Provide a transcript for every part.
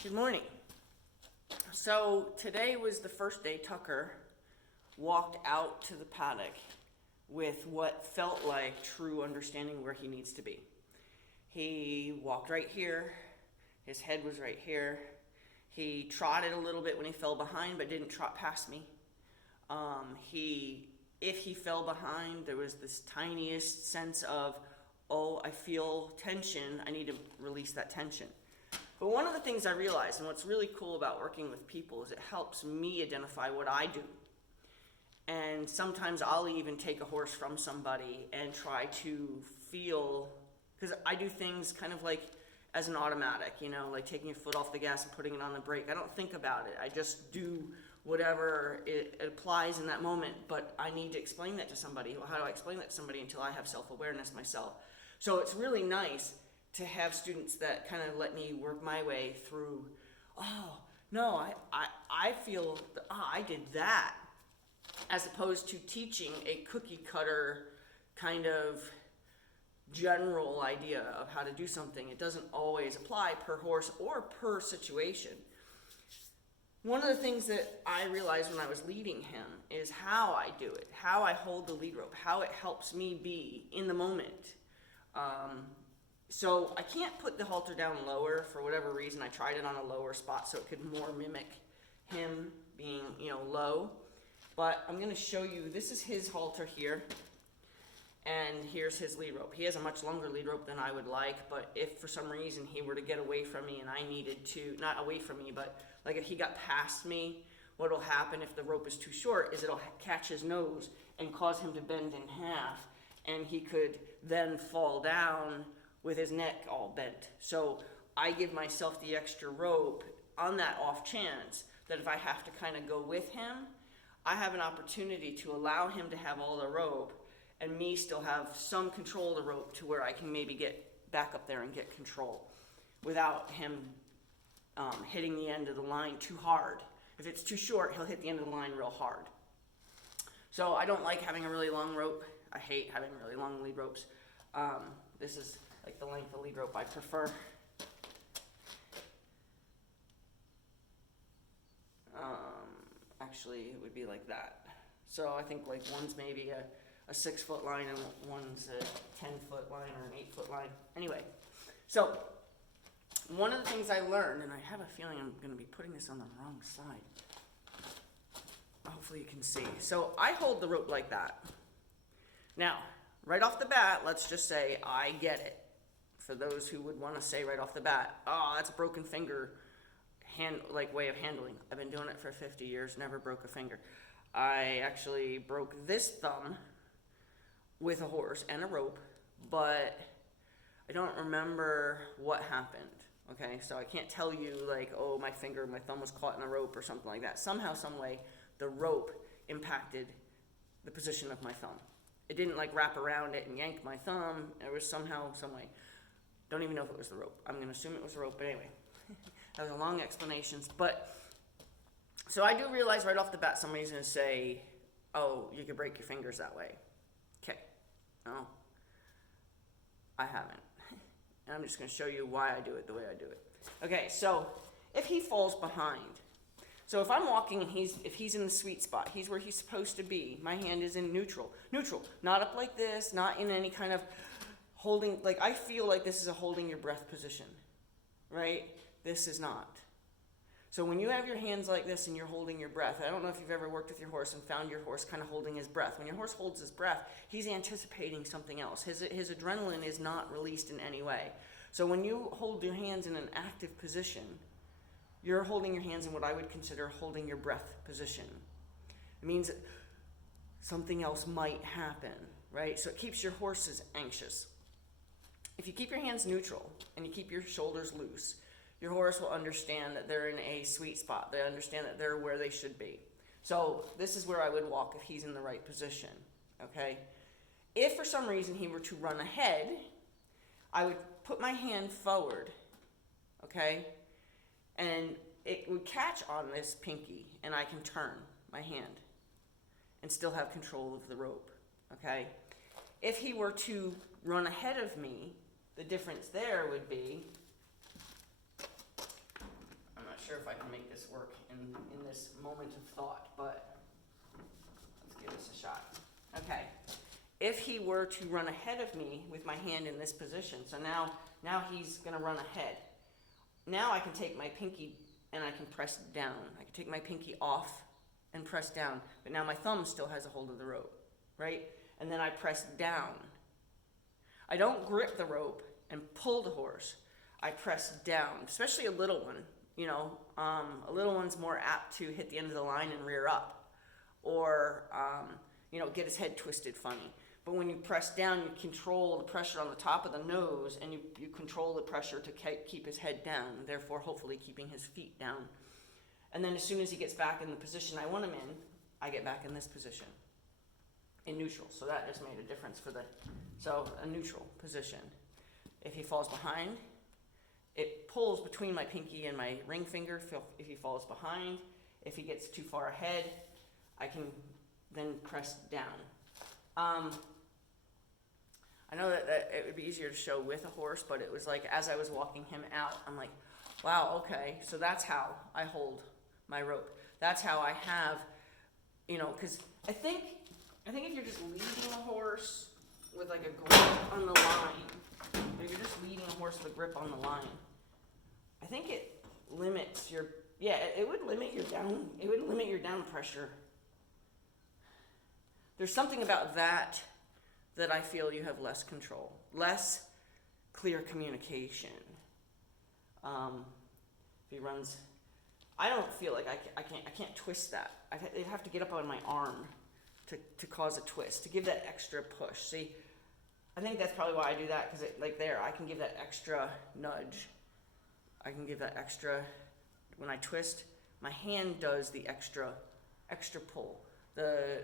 Good morning. So today was the first day Tucker walked out to the paddock with what felt like true understanding where he needs to be. He walked right here. His head was right here. He trotted a little bit when he fell behind, but didn't trot past me. If he fell behind, there was this tiniest sense of, oh, I feel tension. I need to release that tension. But one of the things I realized, and what's really cool about working with people, is it helps me identify what I do. And sometimes I'll even take a horse from somebody and try to feel, because I do things kind of like as an automatic, like taking your foot off the gas and putting it on the brake. I don't think about it. I just do whatever it applies in that moment, but I need to explain that to somebody. Well, how do I explain that to somebody until I have self-awareness myself? So it's really nice to have students that kind of let me work my way through, oh, no, I feel, I did that, as opposed to teaching a cookie cutter kind of general idea of how to do something. It doesn't always apply per horse or per situation. One of the things that I realized when I was leading him is how I do it, how I hold the lead rope, how it helps me be in the moment. So I can't put the halter down lower for whatever reason. I tried it on a lower spot so it could more mimic him being, low. But I'm going to show you, this is his halter here, and here's his lead rope. He has a much longer lead rope than I would like, but if for some reason he were to get away from me and I needed to, not away from me, but like if he got past me, what will happen if the rope is too short is it'll catch his nose and cause him to bend in half, and he could then fall down with his neck all bent. So I give myself the extra rope on that off chance that if I have to kind of go with him, I have an opportunity to allow him to have all the rope and me still have some control of the rope to where I can maybe get back up there and get control without him hitting the end of the line too hard. If it's too short, he'll hit the end of the line real hard. So I don't like having a really long rope. I hate having really long lead ropes. This is like the length of lead rope I prefer. Actually, it would be like that. So I think like one's maybe a 6-foot line and one's a 10-foot line or an 8-foot line. Anyway, so one of the things I learned, and I have a feeling I'm going to be putting this on the wrong side. Hopefully you can see. So I hold the rope like that. Now, right off the bat, let's just say I get it. For those who would want to say right off the bat, oh, that's a broken finger way of handling. I've been doing it for 50 years, never broke a finger. I actually broke this thumb with a horse and a rope, but I don't remember what happened. Okay, so I can't tell you like, oh, my thumb was caught in a rope or something like that. Somehow, some way, the rope impacted the position of my thumb. It didn't like wrap around it and yank my thumb. It was somehow, some way. Don't even know if it was the rope. I'm going to assume it was the rope, but anyway. That was a long explanation. But, so I do realize right off the bat somebody's going to say, oh, you could break your fingers that way. Okay. No. I haven't. And I'm just going to show you why I do it the way I do it. Okay, so if he falls behind, so if I'm walking and if he's in the sweet spot, he's where he's supposed to be, my hand is in neutral, not up like this, not in any kind of holding, like I feel like this is a holding your breath position, right? This is not. So when you have your hands like this and you're holding your breath, I don't know if you've ever worked with your horse and found your horse kind of holding his breath. When your horse holds his breath, he's anticipating something else. His adrenaline is not released in any way. So when you hold your hands in an active position, you're holding your hands in what I would consider holding your breath position. It means that something else might happen, right? So it keeps your horses anxious. If you keep your hands neutral and you keep your shoulders loose, your horse will understand that they're in a sweet spot. They understand that they're where they should be. So this is where I would walk if he's in the right position, okay? If for some reason he were to run ahead, I would put my hand forward, okay? And it would catch on this pinky, and I can turn my hand and still have control of the rope, okay? If he were to run ahead of me, the difference there would be sure if I can make this work in this moment of thought, but let's give this a shot. Okay. If he were to run ahead of me with my hand in this position, so now he's going to run ahead. Now I can take my pinky and I can press down. I can take my pinky off and press down, but now my thumb still has a hold of the rope, right? And then I press down. I don't grip the rope and pull the horse. I press down, especially a little one. A little one's more apt to hit the end of the line and rear up, or get his head twisted funny. But when you press down, you control the pressure on the top of the nose, and you control the pressure to keep his head down, therefore hopefully keeping his feet down. And then as soon as he gets back in the position I want him in, I get back in this position, in neutral. So that just made a difference so a neutral position. If he falls behind, it pulls between my pinky and my ring finger if he falls behind. If he gets too far ahead, I can then press down. I know that it would be easier to show with a horse, but it was like as I was walking him out, I'm like, wow, okay, so that's how I hold my rope. That's how I have, because I think if you're just leading a horse with like a grip on the line, if you're just leading a horse with a grip on the line, I think it limits it would limit your down pressure. There's something about that I feel you have less control, less clear communication. If he runs, I don't feel like I can't twist that. I'd have to get up on my arm to cause a twist, to give that extra push. See, I think that's probably why I do that, because I can give that extra nudge. I can give that extra, when I twist, my hand does the extra pull, the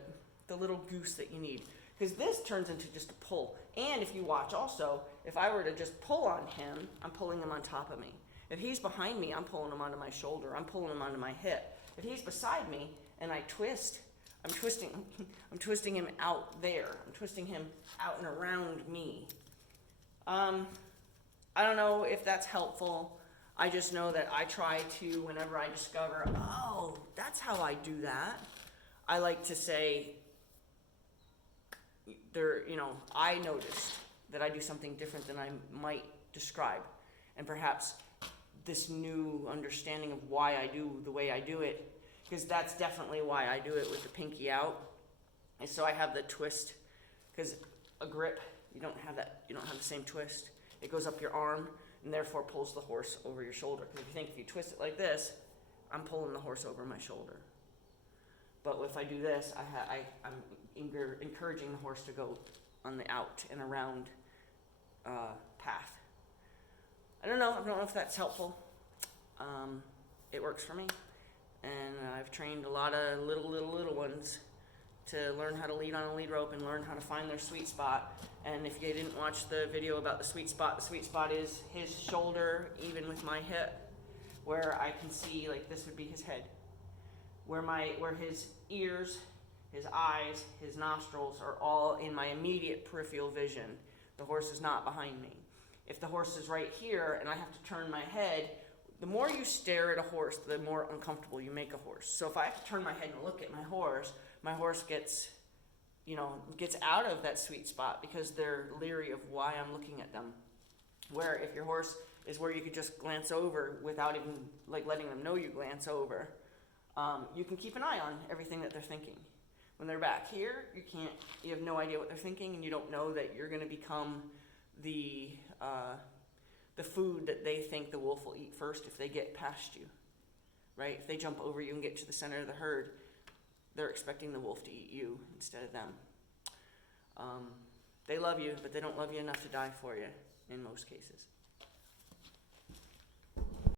little goose that you need. Because this turns into just a pull. And if you watch also, if I were to just pull on him, I'm pulling him on top of me. If he's behind me, I'm pulling him onto my shoulder. I'm pulling him onto my hip. If he's beside me and I twist, I'm twisting him out there. I'm twisting him out and around me. I don't know if that's helpful. I just know that I try to, whenever I discover, oh, that's how I do that, I like to say, I noticed that I do something different than I might describe. And perhaps this new understanding of why I do the way I do it, because that's definitely why I do it with the pinky out. And so I have the twist, because a grip, you don't have the same twist. It goes up your arm and therefore pulls the horse over your shoulder. Because if you twist it like this, I'm pulling the horse over my shoulder. But if I do this, I'm encouraging the horse to go on the out and around path. I don't know if that's helpful. It works for me. And I've trained a lot of little ones to learn how to lead on a lead rope and learn how to find their sweet spot. And if you didn't watch the video about the sweet spot is his shoulder, even with my hip, where I can see, like, this would be his head. Where his ears, his eyes, his nostrils are all in my immediate peripheral vision. The horse is not behind me. If the horse is right here and I have to turn my head, the more you stare at a horse, the more uncomfortable you make a horse. So if I have to turn my head and look at my horse gets out of that sweet spot because they're leery of why I'm looking at them. Where if your horse is where you could just glance over without even letting them know you glance over, you can keep an eye on everything that they're thinking. When they're back here, you have no idea what they're thinking, and you don't know that you're going to become the food that they think the wolf will eat first if they get past you, right? If they jump over you and get to the center of the herd, they're expecting the wolf to eat you instead of them. They love you, but they don't love you enough to die for you in most cases.